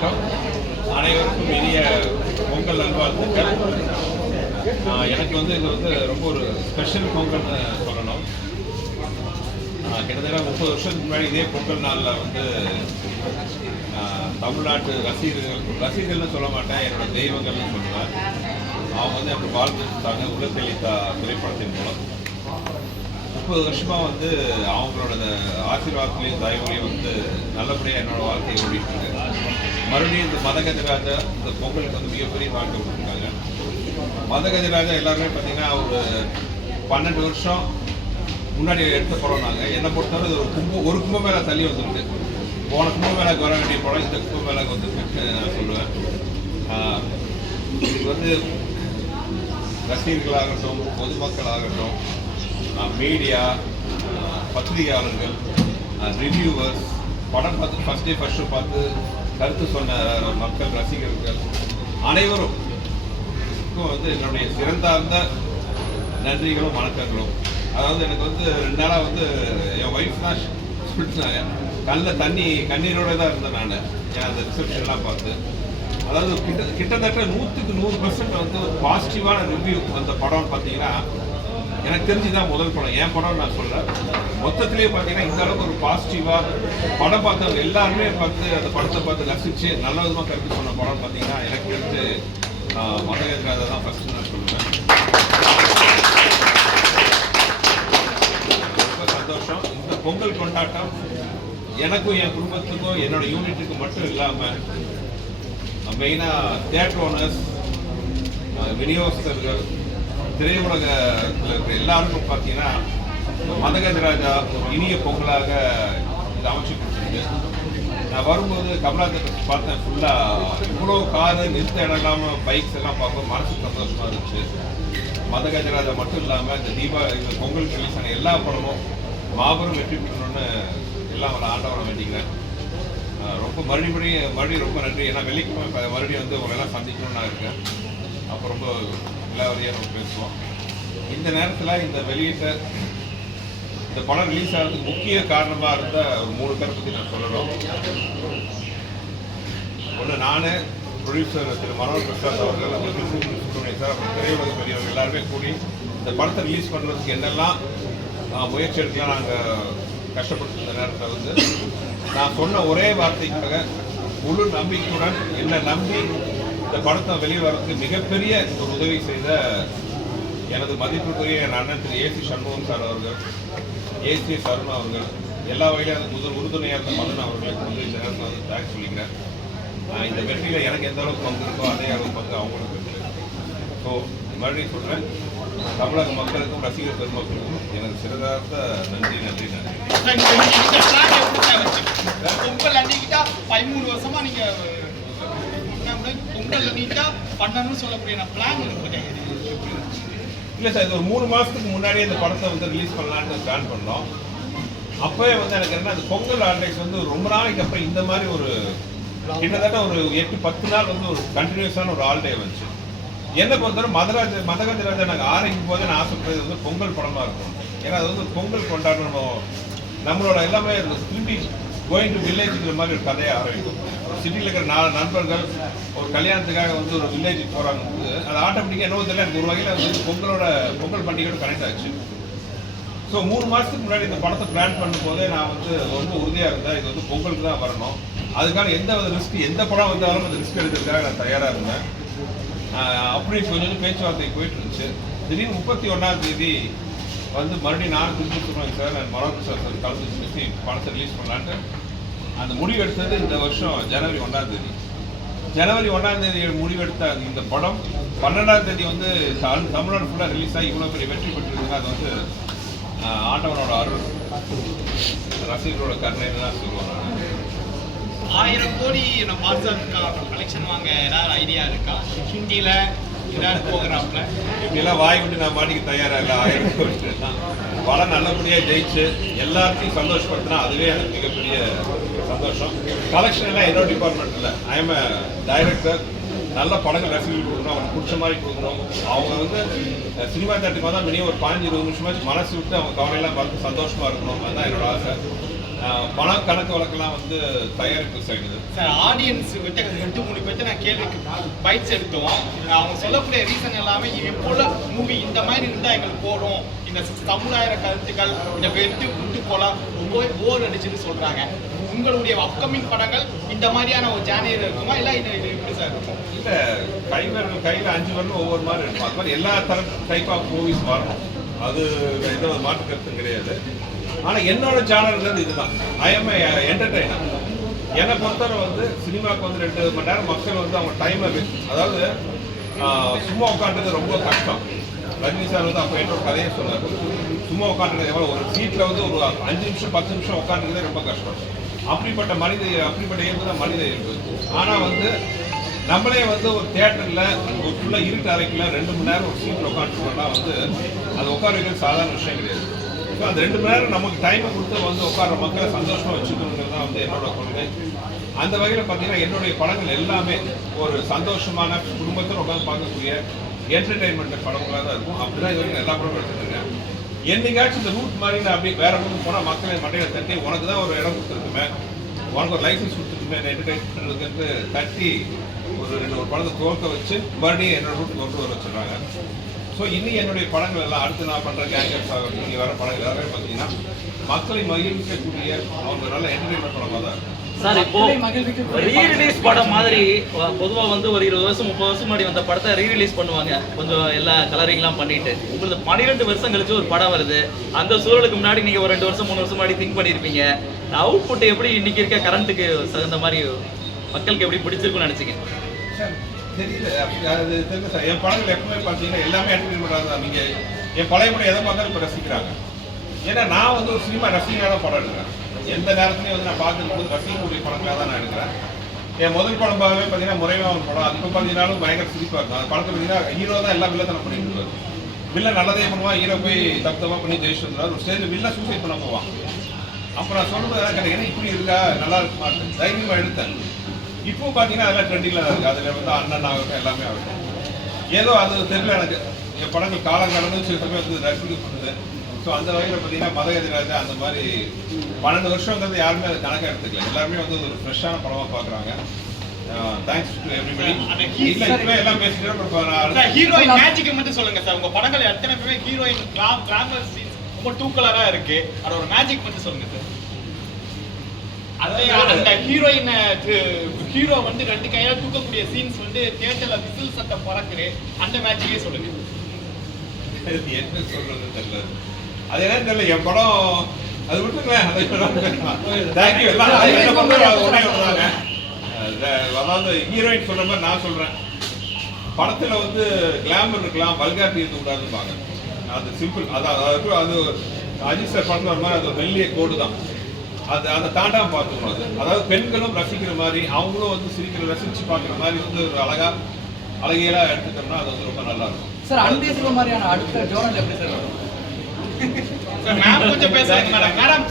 வணக்கம். அனைவருக்கும் இனிய பொங்கல் நல்வாழ்த்துக்கள். எனக்கு இது ரொம்ப ஒரு ஸ்பெஷல் பொங்கல்னு சொல்லணும். கிட்டத்தட்ட 30 வருஷத்துக்கு முன்னாடி இதே பொங்கல் நாளில் தமிழ்நாட்டு ரசிகர்கள்னு சொல்ல மாட்டேன், என்னோட தெய்வங்கள்னு சொல்லுவேன். அவங்க அப்படி வாழ்ந்துட்டாங்க உலகத்தெளித்தா திரைப்படத்தின் மூலம். 30 வருஷமாக அவங்களோட ஆசீர்வாதத்துலேயும் தயவுலையும் நல்லபடியாக என்னோட வாழ்க்கையை ஓடிட்டு இருக்கு. மறுபடியும் இந்த மதகஜராஜா இந்த பொங்கலுக்கு மிகப்பெரிய வாழ்க்கை கொடுத்துருக்காங்க. மதகஜராஜா எல்லாருமே பார்த்தீங்கன்னா ஒரு 12 வருஷம் முன்னாடி எடுத்த படம். நாங்கள் என்னை பொறுத்தவரை ஒரு கும்பமேளா தள்ளி வந்துருக்கு. போன கும்பமேளாவுக்கு வர வேண்டிய படம் இந்த கும்பமேளாவுக்கு வந்துருக்கு நான் சொல்லுவேன். இது ரசிகர்களாகட்டும், பொதுமக்களாகட்டும், மீடியா, பத்திரிகையாளர்கள், ரிவ்யூவர்ஸ், படம் பார்த்து ஃபஸ்ட் ஷோ பார்த்து கருத்து சொன்ன மக்கள், ரசிகர்கள் அனைவரும் என்னுடைய சிறந்தார்ந்த நன்றிகளும் வணக்கங்களும். அதாவது எனக்கு 2 நாளாக என் ஒய்ஃப் தான் சொல்லிட்டாங்க, கண்ணீரோட தான் இருந்தேன் நான். ஏன்னா அந்த ரிசப்ஷன்லாம் பார்த்து, அதாவது கிட்டத்தட்ட 100% ஒரு பாசிட்டிவான ரிவ்யூ அந்த படம் பார்த்தீங்கன்னா எனக்கு தெரிஞ்சுதான் முதல் படம். என் படம் நான் சொல்ல, மொத்தத்திலேயே பார்த்தீங்கன்னா இந்த அளவுக்கு ஒரு பாசிட்டிவாக படம் பார்த்தவங்க எல்லாருமே அந்த படத்தை பார்த்து ரசித்து நல்ல விதமாக கருத்து சொன்ன படம் பார்த்தீங்கன்னா எனக்கு தெரிஞ்சு மதகஜராஜா தான் ஃபஸ்ட்டு நான் சொல்லுவேன். ரொம்ப சந்தோஷம். இந்த பொங்கல் கொண்டாட்டம் எனக்கும் என் குடும்பத்துக்கும் என்னோட யூனிட்டுக்கு மட்டும் இல்லாமல் மெயினாக தியேட்டர் ஓனர்ஸ், விநியோகஸ்தர்கள், திரையுலகத்தில் இருக்கிற எல்லாருக்கும் பார்த்தீங்கன்னா மதகஜராஜா ஒரு இனிய பொங்கலாக இது அமைச்சு கொடுத்துருக்கு. நான் வரும்போது கமலா தேட்டர் பார்த்தேன். ஃபுல்லாக இவ்வளோ காரு நிறுத்த இடம் இல்லாமல் பைக்ஸ் எல்லாம் பார்க்கும் மனசுக்கு சந்தோஷமாக இருந்துச்சு. மதகஜராஜா மட்டும் இல்லாமல் இந்த பொங்கல் ரிலீஸ் ஆன எல்லா படமும் மாபெரும் வெற்றி பெறணும்னு எல்லாம் ஆண்டவரை வேண்டிக்கிறேன். ரொம்ப மறுபடியும் ரொம்ப நன்றி. ஏன்னா வெள்ளிக்கிழமை மறுபடியும் உங்களெல்லாம் சந்திக்கணும்னு நான் இருக்கேன். அப்போ ரொம்ப எல்லா வழியாக நம்ம பேசுவோம். இந்த நேரத்தில் இந்த இந்த படம் ரிலீஸ் ஆகிறதுக்கு முக்கிய காரணமாக இருந்த ஒரு 3 பேரை பற்றி நான் சொல்லணும். ஒன்று நான், ப்ரொடியூசர் திரு மனோகர் பிரசாத் அவர்கள், சுப்பிரமணியன் சார், அப்புறம் திரையுலக பெரியவர்கள் எல்லாருமே கூடி இந்த படத்தை ரிலீஸ் பண்ணுறதுக்கு என்னெல்லாம் முயற்சி எடுக்கலாம் நாங்கள் கஷ்டப்பட்டு இந்த நேரத்தில் நான் சொன்ன ஒரே வார்த்தைக்காக முழு நம்பிக்கையுடன் என்னை நம்பி இந்த படத்தை வெளியே வர்றதுக்கு மிகப்பெரிய ஒரு உதவி செய்த எனது மதிப்புக்குரிய என் அண்ணன் திரு ஏசி சண்முகம் சார் அவர்கள், ஏசி சருண் அவர்கள், எல்லா வகையிலும் அது உறுதுணையாக இருந்த மதன் அவர்களுக்கு இந்த நேரத்தில் தேங்க்ஸ் சொல்லிக்கிறேன். இந்த வெற்றியில் எனக்கு எந்த அளவுக்கு பங்கு இருக்கோ அதே அளவு பங்கு அவங்களுக்கு இருக்கு. ஸோ மறுபடியும் சொல்கிறேன், தமிழக மக்களுக்கும் ரசிகர் பெருமக்களுக்கும் எனக்கு சிறந்த நன்றி. பொங்கல் அன்னைக்கிட்டா 13 வருஷமா நீங்க பொங்கல் அன்னைக்கிட்டா பண்ணணும்னு சொல்லக்கூடிய பிளான் இருக்கு. இல்லை சார், இது ஒரு 3 மாதத்துக்கு முன்னாடியே இந்த படத்தை ரிலீஸ் பண்ணலான்னு பிளான் பண்ணோம். அப்போவே எனக்கு என்ன, அந்த பொங்கல் ஹாலிடேஸ் ரொம்ப நாளைக்கு அப்புறம் இந்த மாதிரி ஒரு கிட்டத்தட்ட ஒரு 8-10 நாள் ஒரு கண்டினியூஸான ஒரு ஹாலிடே வந்துச்சு. என்னை பொறுத்தவரை மதகஜராஜா நாங்கள் ஆரம்பிக்கும் போதே நான் ஆசைப்படுறது பொங்கல் படமாக இருக்கும். ஏன்னா அது பொங்கல் கொண்டாடணும், நம்மளோட எல்லாமே திரும்பி கோயிங் டு வில்லேஜுங்கிற மாதிரி ஒரு கதையை ஆரம்பிக்கும். சிட்டியில் இருக்கிற 4 நண்பர்கள் ஒரு கல்யாணத்துக்காக ஒரு வில்லேஜுக்கு போகிறாங்க. அது ஆட்டோமேட்டிக்காக என்ன தெரியல, எனக்கு ஒரு வகையில் பொங்கல் பண்டிகையோட கனெக்ட் ஆச்சு. ஸோ 3 மாதத்துக்கு முன்னாடி இந்த படத்தை பிளான் பண்ணும் போதே நான் ரொம்ப உறுதியாக இருந்தேன், இது பொங்கலுக்கு தான் வரணும். அதுக்கான எந்த ரிஸ்க், எந்த படம் வந்தாலும் அந்த ரிஸ்க் எடுக்கிறதுக்காக நான் தயாராக இருந்தேன். அப்படி கொஞ்சம் பேச்சுவார்த்தை போயிட்டு இருந்துச்சு. திடீர்னு 31ஆம் தேதி மறுபடியும் நானும் திருப்பி சொல்லுவேன் சார், நான் மனோகர் சார் கலந்து பேசி படத்தை ரிலீஸ் பண்ணலான்ட்டு அந்த முடிவு எடுத்தது இந்த வருஷம் ஜனவரி 1ஆம் தேதி. ஜனவரி 1ஆம் தேதி முடிவெடுத்த இந்த படம் 12ஆம் தேதி தமிழ்நாடு ஃபுல்லாக ரிலீஸ் ஆகி இவ்வளோ பெரிய வெற்றி பெற்றிருக்குங்க. அது ஆண்டவனோட அருள், ரசிகர்களோட கருணைன்னு தான் சொல்லுவாங்க. 1000 கோடி கலெக்ஷன் வாங்க ஏதாவது ஐடியா இருக்கா? ஹிந்தியில் ஏதாவது ப்ரோக்ராம்ல இப்படிலாம் வாய் விட்டு நான் மாட்டிக்க தயாராக இல்லை. 1000 கோடி படம் நல்லபடியாக ஜெயிச்சு எல்லாத்தையும் சந்தோஷப்படுத்தினா அதுவே எனக்கு மிகப்பெரிய சந்தோஷம். கலெக்ஷன் எல்லாம் என்னோட டிபார்ட்மெண்ட் இல்லை. I am director. நல்ல படங்கள் ரசிகர்கள் கொடுக்கணும், அவங்களுக்கு பிடிச்ச மாதிரி கொடுக்கணும். அவங்க சினிமா தேட்டருக்கு வந்தால் மினிமம் ஒரு 15-20 நிமிஷமாச்சு மனசு விட்டு அவங்க கவலையெல்லாம் பார்த்து சந்தோஷமாக இருக்கணும். அதுதான் என்னோட ஆசை. பணம் கணக்கு வழக்கெல்லாம் வந்து தயாரிப்பு சைடு. சார் ஆடியன்ஸ் கிட்ட 2-3 பேர்த்த நான் கேள்விக்கு பைட்ஸ் எடுத்தோம். அவங்க சொல்லக்கூடிய ரீசன் எல்லாமே எப்போல மூவி இந்த மாதிரி இருந்தால் எங்களுக்கு போடும், இந்த சமுதாய கருத்துக்கள், இந்த வெட்டு விட்டு போலாம் ரொம்ப போர் அடிச்சுன்னு சொல்றாங்க. உங்களுடைய அப்கமிங் படங்கள் இந்த மாதிரியான ஒரு ஜானியர் இருக்குமா இல்லை இது எப்படி சார் இருக்கும்? இல்லை, கையில் 5 வரலும் ஒவ்வொரு மாதிரி இருக்கும். அது மாதிரி எல்லா டைப் ஆஃப் மூவிஸ் வரணும், அது எந்த ஒரு மாற்று கருத்தும் கிடையாது. ஆனால் என்னோட சேனல்ங்கிறது இதுதான். I am entertainer. என்னை பொறுத்தவரை வந்து சினிமாவுக்கு வந்து 2 மணி நேரம் மக்கள் வந்து அவங்க டைமை அதாவது சும்மா உட்காந்துறது ரொம்ப கஷ்டம். ரஜினி சார் வந்து அப்போ என்னோட கதையை சொன்னார், சும்மா உட்காந்துறது எவ்வளோ, ஒரு சீட்டில் வந்து ஒரு 5 நிமிஷம் 10 நிமிஷம் உட்காந்துறதே ரொம்ப கஷ்டம். அப்படிப்பட்ட இயல்பு தான் மனித இயல்பு. ஆனால் வந்து நம்மளே வந்து ஒரு தியேட்டரில் ஒரு ஃபுல்லாக இருட்டு அறைக்குள்ள 2 மணி நேரம் ஒரு சீட்டில் உட்காந்துட்டோம்னா வந்து அது உட்கார வைக்கிறது சாதாரண விஷயம் கிடையாது. ஸோ அந்த 2 மணி நேரம் நமக்கு டைமை கொடுத்து வந்து உட்கார மக்களை சந்தோஷமாக வச்சுக்கணுங்கிறது தான் வந்து என்னோட கொள்கை. அந்த வகையில் பார்த்தீங்கன்னா என்னுடைய படங்கள் எல்லாமே ஒரு சந்தோஷமான குடும்பத்தில் உட்காந்து பார்க்கக்கூடிய என்டர்டெயின்மெண்ட் படங்களாக தான் இருக்கும். அப்படி தான் இது வரைக்கும் எல்லா படமும் எடுத்துருக்கேன். என்னைக்காச்சும் இந்த ரூட் மாதிரி நான் அப்படி வேற பக்கம் போனால் மக்களை மண்டையில் தட்டி உனக்கு தான் ஒரு இடம் கொடுத்துருக்குமே, உனக்கு ஒரு லைசன்ஸ் கொடுத்துருக்குமே, என்டர்டெயின் பண்ணுறதுக்கு தட்டி ஒரு படத்தை துவக்க வச்சு மறுபடியும் என்னோட ரூட்டுக்கு கொண்டு வர வச்சுருக்காங்க. ஸோ இன்னும் என்னுடைய படங்கள் எல்லாம் அடுத்து நான் பண்ணுற கேங்கர்ஸ் ஆகட்டும், இங்கே வர படங்கள் எல்லாமே பார்த்தீங்கன்னா மக்களை மகிழ்விக்கக்கூடிய அவங்க நல்ல என்டர்டெயின்மெண்ட் படமாக தான் இருக்கும். சார் இப்போ ரீரிலீஸ் படம் மாதிரி பொதுவா வந்து ஒரு 20 வருஷம் 30 வருஷம் முன்னாடி வந்த படத்தை ரீரிலீஸ் பண்ணுவாங்க, கொஞ்சம் எல்லா கலரிங்லாம் பண்ணிட்டு. உங்களுக்கு 12 வருஷம் கழிச்சு ஒரு படம் வருது, அந்த சூழலுக்கு முன்னாடி நீங்க ஒரு 2 வருஷம் 3 வருஷம் முன்னாடி திங்க் பண்ணியிருப்பீங்க. அவுட்புட் எப்படி இன்னைக்கு இருக்க கரண்ட்டுக்கு தகுந்த மாதிரி மக்களுக்கு எப்படி பிடிச்சிருக்குன்னு நினைச்சீங்க? தெரியல, அது தெரியல சார். என் படங்கள் எப்பவுமே பார்த்தீங்கன்னா எல்லாமே என்டர்டெயின்மெண்ட்டாக தான். நீங்கள் என் பழைய படம் எதை பார்த்தாலும் இப்போ ரசிக்கிறாங்க. ஏன்னா நான் வந்து ஒரு சினிமா ரசிகனாக படம் எடுக்கிறேன். எந்த நேரத்துலையும் வந்து நான் பார்த்துருக்கும்போது ரசிக்கக்கூடிய படங்களாக தான் நான் எடுக்கிறேன். என் முதல் படம்பாகவே பார்த்தீங்கன்னா முறைவான படம். அது இப்போ பார்த்தீங்கன்னாலும் பயங்கர சிரிப்பாக இருக்கும். அந்த படத்தை பார்த்தீங்கன்னா ஹீரோ தான் எல்லா வில்லத்தனம் பண்ணிட்டு இருக்காரு. வில்ல நல்லதே பண்ணுவான், ஹீரோ போய் தப்பு பண்ணி ஜெயிச்சு வந்துடுவார். ஒரு ஸ்டேஜில் வில்ல சூசைட் பண்ண போவான். அப்புறம் நான் சொல்லும்போது ஏன்னா இப்படி இருக்கா, நல்லா இருக்கு மாட்டேன், தைரியமாக எடுத்தேன். இப்போ பார்த்தீங்கன்னா அதெல்லாம் ட்ரெண்டிங்கில் தான் இருக்குது. அதில் வந்து அண்ணன் ஆகட்டும் எல்லாமே ஆகட்டும், ஏதோ அது தெரியல எனக்கு. என் படங்கள் காலங்காலமும் சில சமயம் வந்து ரசிக்கப்படுது. ஸோ அந்த வகையில் பார்த்தீங்கன்னா மத எதிராக அந்த மாதிரி 12 வருஷங்கிறது யாருமே அதை கணக்காக எடுத்துக்கல. எல்லாருமே வந்து ஒரு ஃப்ரெஷ்ஷான படமாக பார்க்குறாங்க. Thanks to everybody. இல்லை இப்போ எல்லாம் பேசிட்டு ஹீரோயின் மேஜிக்கை மட்டும் சொல்லுங்க சார். உங்க படங்கள் எத்தனை பேர் ஹீரோயின் கிளாமர் சீன்ஸ் ரொம்ப டூ கலரா இருக்கு, அதோட மேஜிக் மட்டும் சொல்லுங்க சார். அந்த ஹீரோ வந்து 2 கையால தூக்கக்கூடிய சீன்ஸ் வந்து தியேட்டர்ல விசில் சத்தம் பறக்குது, அந்த மேஜிக்கே சொல்லுங்க. என்ன சொல்றது தெரியல, அது என்ன தெரியல. என் படம் அது விட்டுருங்களேன். தேங்க்யூ எல்லாம் ஒரே விடுறாங்க. அதாவது ஹீரோயின் சொல்ற மாதிரி நான் சொல்றேன், படத்துல வந்து கிளாமர் இருக்கலாம், வல்காரிட்டி இருக்கக்கூடாதுன்னு. அது சிம்பிள். அது அஜித் சார் படத்துல வர மாதிரி அது ஒரு மெல்லிய கோடு தான். அதை தாண்டாம பார்த்துக்கணும். அதாவது பெண்களும் ரசிக்கிற மாதிரி, அவங்களும் வந்து ரசிச்சு பார்க்குற மாதிரி வந்து ஒரு அழகியலா எடுத்துட்டோம்னா அது வந்து ரொம்ப நல்லா இருக்கும். சார் அன்பேசுகிற மாதிரியான அடுத்த ஜோனல் எப்படி சார்? மேம் கொஞ்சம் பேசுறேன் மேடம்.